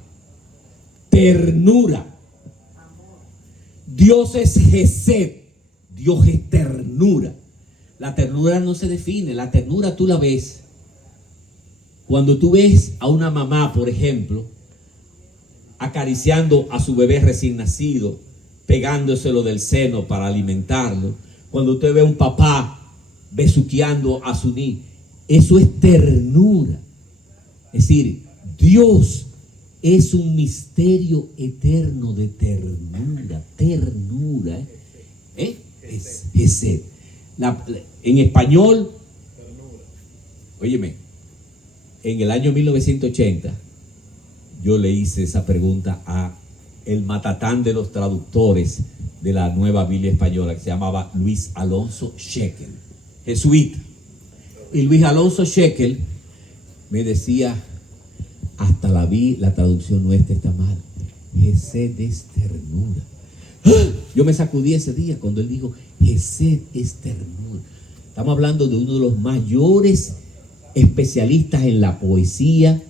Ternura. Dios es Hesed. Dios es ternura. La ternura no se define. La ternura tú la ves cuando tú ves a una mamá, por ejemplo, acariciando a su bebé recién nacido, pegándoselo del seno para alimentarlo. Cuando usted ve a un papá besuqueando a su niño, eso es ternura. Es decir, Dios es un misterio eterno de ternura. Ternura. Es Hesed. En español, óyeme, en el año 1980 yo le hice esa pregunta a el matatán de los traductores de la Nueva Biblia Española, que se llamaba Luis Alonso Shekel, jesuita. Y Luis Alonso Shekel me decía, hasta la traducción nuestra está mal. Hesed es ternura. Yo me sacudí ese día cuando él dijo, Hesed es ternura. Estamos hablando de uno de los mayores especialistas en la poesía,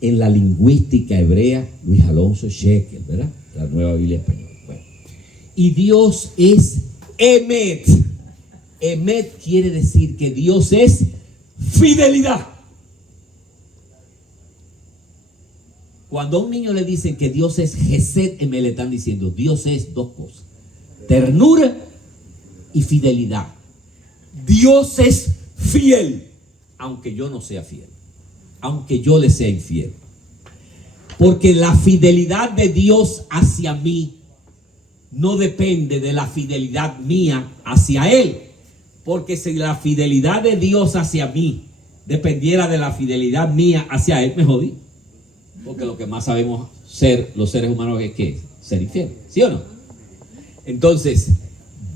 en la lingüística hebrea, Luis Alonso Shekel, ¿verdad? La Nueva Biblia Española. Bueno. Y Dios es Emet. Emet quiere decir que Dios es fidelidad. Cuando a un niño le dicen que Dios es Hesed Emet, le están diciendo Dios es 2 cosas: ternura y fidelidad. Dios es fiel, aunque yo no sea fiel, aunque yo le sea infiel. Porque la fidelidad de Dios hacia mí no depende de la fidelidad mía hacia Él. Porque si la fidelidad de Dios hacia mí dependiera de la fidelidad mía hacia Él, me jodí. Porque lo que más sabemos ser los seres humanos es que ser infiel, ¿sí o no? Entonces,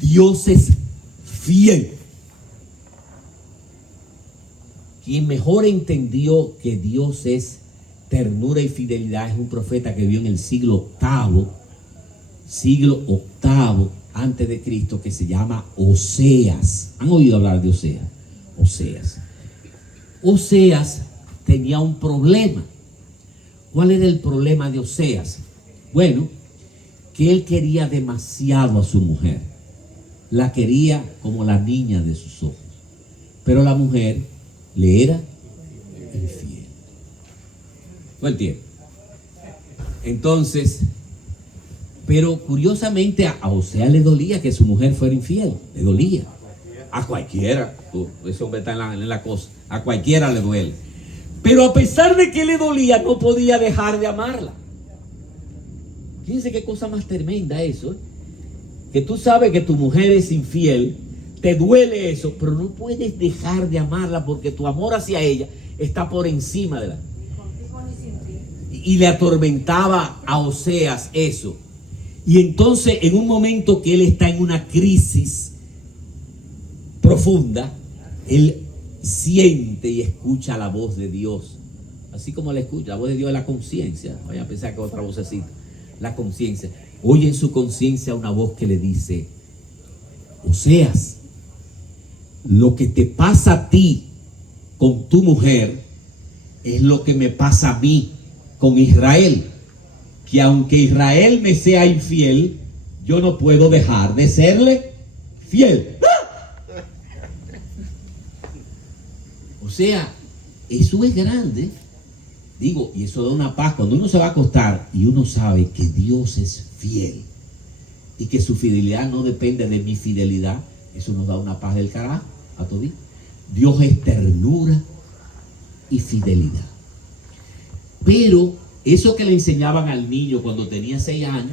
Dios es fiel. Quien mejor entendió que Dios es ternura y fidelidad es un profeta que vivió en el siglo VIII antes de Cristo, que se llama Oseas. ¿Han oído hablar de Oseas? Oseas tenía un problema. ¿Cuál era el problema de Oseas? Bueno, que él quería demasiado a su mujer. La quería como la niña de sus ojos. Pero la mujer le era infiel. ¿No entiendes? Entonces, pero curiosamente a Oseas le dolía que su mujer fuera infiel. Le dolía. A cualquiera. Ese hombre está en la cosa. A cualquiera le duele. Pero a pesar de que le dolía, no podía dejar de amarla. Fíjense qué cosa más tremenda eso, ¿eh? Que tú sabes que tu mujer es infiel, te duele eso, pero no puedes dejar de amarla porque tu amor hacia ella está por encima de la... Y le atormentaba a Oseas eso. Y entonces, en un momento que él está en una crisis profunda, él siente y escucha la voz de Dios. Así como la escucha, la voz de Dios es la conciencia. Vayan a pensar que otra vocecita. La conciencia. Oye en su conciencia una voz que le dice: Oseas, lo que te pasa a ti con tu mujer es lo que me pasa a mí con Israel. Que aunque Israel me sea infiel, yo no puedo dejar de serle fiel. O sea, eso es grande. Digo, y eso da una paz cuando uno se va a acostar y uno sabe que Dios es fiel y que su fidelidad no depende de mi fidelidad. Eso nos da una paz del carajo a todos. Dios es ternura y fidelidad. Pero eso que le enseñaban al niño cuando tenía 6 años,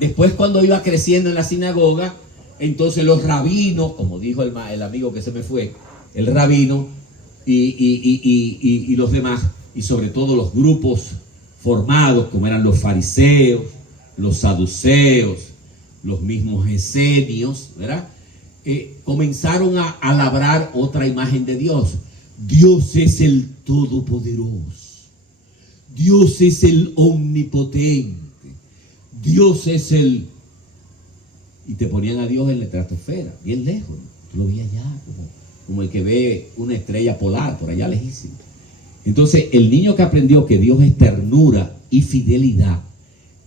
después cuando iba creciendo en la sinagoga, entonces los rabinos, como dijo el amigo que se me fue, el rabino y los demás, y sobre todo los grupos formados, como eran los fariseos, los saduceos, los mismos esenios, ¿verdad? Comenzaron a labrar otra imagen de Dios. Dios es el Todopoderoso. Dios es el Omnipotente. Dios es el... Y te ponían a Dios en la estratosfera, bien lejos, ¿no? Tú lo veías allá, como el que ve una estrella polar, por allá lejísimo. Entonces, el niño que aprendió que Dios es ternura y fidelidad,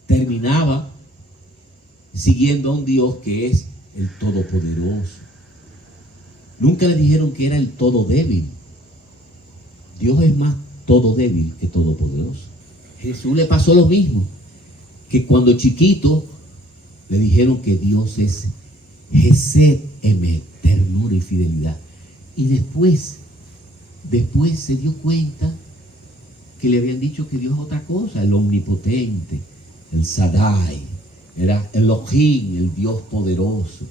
terminaba siguiendo a un Dios que es el Todopoderoso. Nunca le dijeron que era el todo débil. Dios es más todo débil que todopoderoso. Jesús le pasó lo mismo, que cuando chiquito le dijeron que Dios es Gesed Emet, ternura y fidelidad. Y después se dio cuenta que le habían dicho que Dios es otra cosa, el omnipotente, el Sadai, era el Elohim, el Dios poderoso,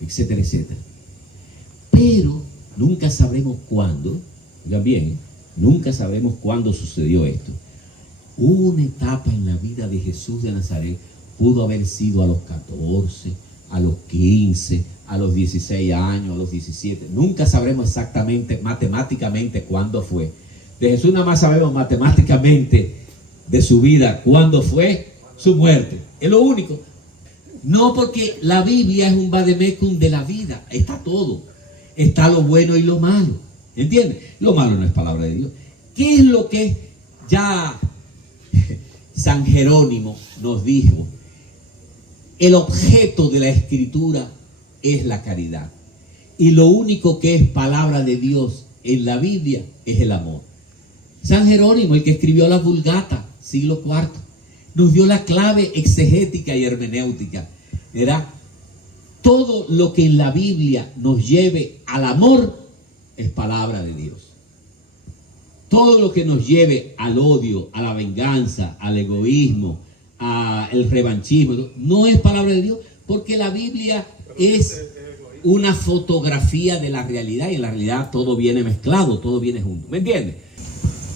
etcétera, etcétera. Pero nunca sabremos cuándo, oigan bien, nunca sabremos cuándo sucedió esto. Una etapa en la vida de Jesús de Nazaret pudo haber sido a los 14, a los 15, a los 16 años, a los 17. Nunca sabremos exactamente, matemáticamente, cuándo fue. De Jesús nada más sabemos matemáticamente de su vida, cuándo fue su muerte. Es lo único. No, porque la Biblia es un vademecum de la vida. Está todo. Está lo bueno y lo malo. ¿Entiendes? Lo malo no es palabra de Dios. ¿Qué es lo que ya San Jerónimo nos dijo? El objeto de la escritura es la caridad. Y lo único que es palabra de Dios en la Biblia es el amor. San Jerónimo, el que escribió la Vulgata, siglo IV, nos dio la clave exegética y hermenéutica. Era todo lo que en la Biblia nos lleve al amor es palabra de Dios. Todo lo que nos lleve al odio, a la venganza, al egoísmo, al revanchismo, no es palabra de Dios, porque la Biblia es una fotografía de la realidad, y en la realidad todo viene mezclado, todo viene junto. ¿Me entiendes?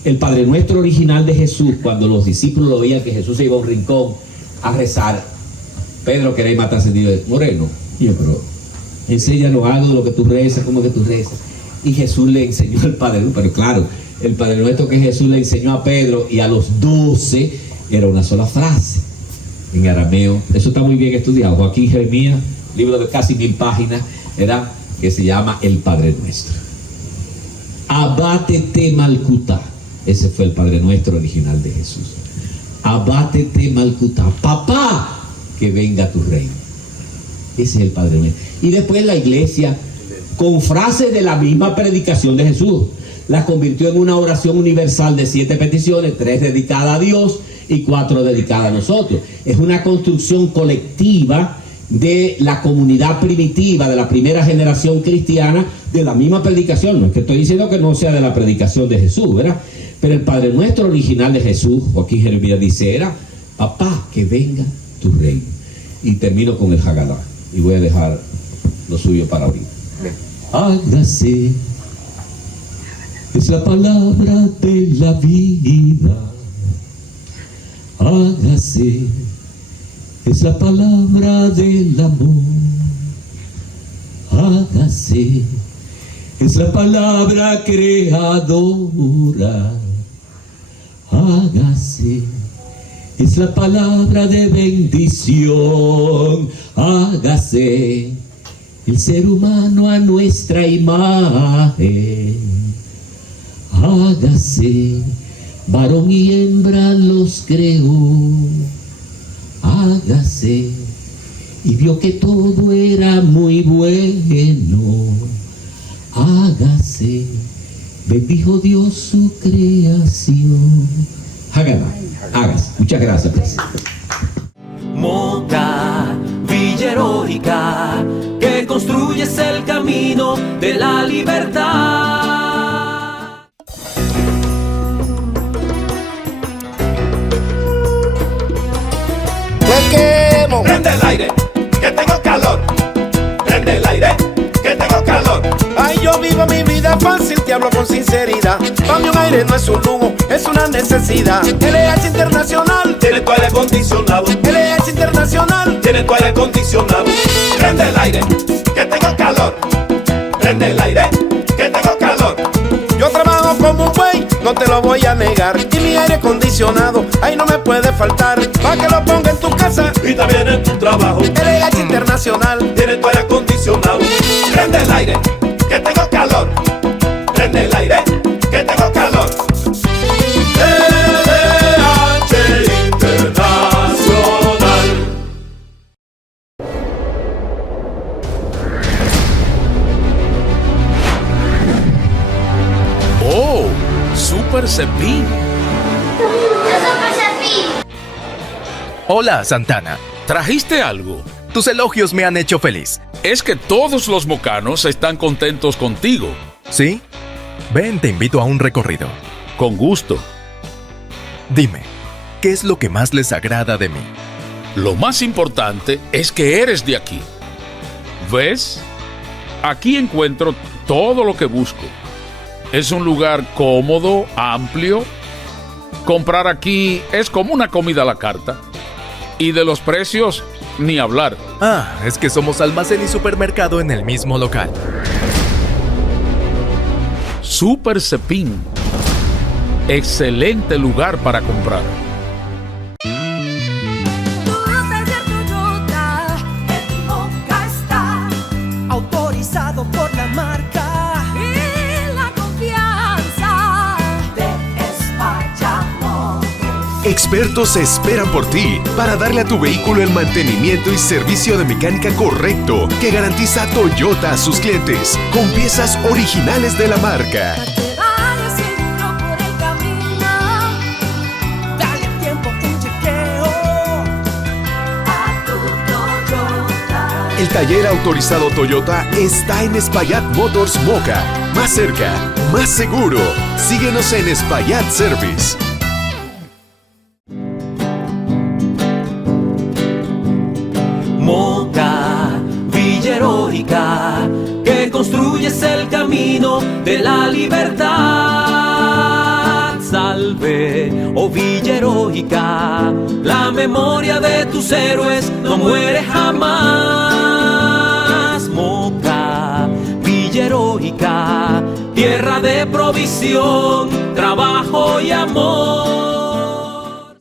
El Padre Nuestro original de Jesús, cuando los discípulos lo veían que Jesús se iba a un rincón a rezar, Pedro quería matarse, dijo, Moreno, y yo, pero enséñanos algo de lo que tú rezas, cómo que tú rezas. Y Jesús le enseñó al Padre Nuestro, pero claro, el Padre Nuestro que Jesús le enseñó a Pedro y a los 12 era una sola frase en arameo. Eso está muy bien estudiado. Joaquín Jeremías, libro de casi 1000 páginas, era que se llama el Padre Nuestro. Abátete Malcutá. Ese fue el Padre Nuestro original de Jesús. Abátete Malcutá. Papá, que venga tu reino. Ese es el Padre Nuestro. Y después la iglesia, con frases de la misma predicación de Jesús, la convirtió en una oración universal de 7 peticiones, 3 dedicadas a Dios y 4 dedicadas a nosotros. Es una construcción colectiva de la comunidad primitiva, de la primera generación cristiana, de la misma predicación. No es que estoy diciendo que no sea de la predicación de Jesús, ¿verdad? Pero el Padre Nuestro original de Jesús, Joaquín Jeremías dice, era, papá, que venga tu reino. Y termino con el Haggadah, y voy a dejar lo suyo para ahorita. Hágase, es la palabra de la vida. Hágase, es la palabra del amor. Hágase, es la palabra creadora. Hágase, es la palabra de bendición. Hágase, el ser humano a nuestra imagen. Hágase, varón y hembra los creó. Hágase, y vio que todo era muy bueno. Hágase, bendijo Dios su creación. Hágase. Muchas gracias, presidente. Moca, Villa Heroica, que construyes el camino de la libertad. Prende el aire, que tengo calor. Prende el aire, que tengo calor. Ay, yo vivo mi vida fácil, te hablo con sinceridad. Para mí un aire no es un lujo, es una necesidad. LH Internacional Tiene tu aire acondicionado. LH Internacional Tiene tu aire acondicionado. Prende el aire, que tengo calor. Prende el aire, que tengo calor. Yo trabajo como un buey, no te lo voy a negar. Y mi aire acondicionado, ahí no me puede faltar. Pa' que lo ponga en tu casa Y también en tu trabajo. LH Internacional. Tiene tu aire acondicionado. Prende el aire, que tengo calor. Prende el aire, que tengo calor. LH Internacional. ¡Oh! ¡Super Cepín! Hola, Santana. ¿Trajiste algo? Tus elogios me han hecho feliz. Es que todos los mocanos están contentos contigo. ¿Sí? Ven, te invito a un recorrido. Con gusto. Dime, ¿qué es lo que más les agrada de mí? Lo más importante es que eres de aquí. ¿Ves? Aquí encuentro todo lo que busco. Es un lugar cómodo, amplio. Comprar aquí es como una comida a la carta. Y de los precios, ni hablar. Ah, es que somos almacén y supermercado en el mismo local. Super Cepín. Excelente lugar para comprar. Autorizado por la marca y la confianza de España Motors. Expertos esperan por ti para darle a tu vehículo el mantenimiento y servicio de mecánica correcto que garantiza Toyota a sus clientes con piezas originales de la marca. Dale seguro por el camino, dale tiempo un chequeo a tu Toyota. El taller autorizado Toyota está en Espaillat Motors Moca. Más cerca, más seguro. Síguenos en Espaillat Service. Moca, Villa Heroica, de la libertad. Salve, oh Villa Heroica, la memoria de tus héroes no muere jamás. Moca, Villa Heroica, tierra de provisión, trabajo y amor.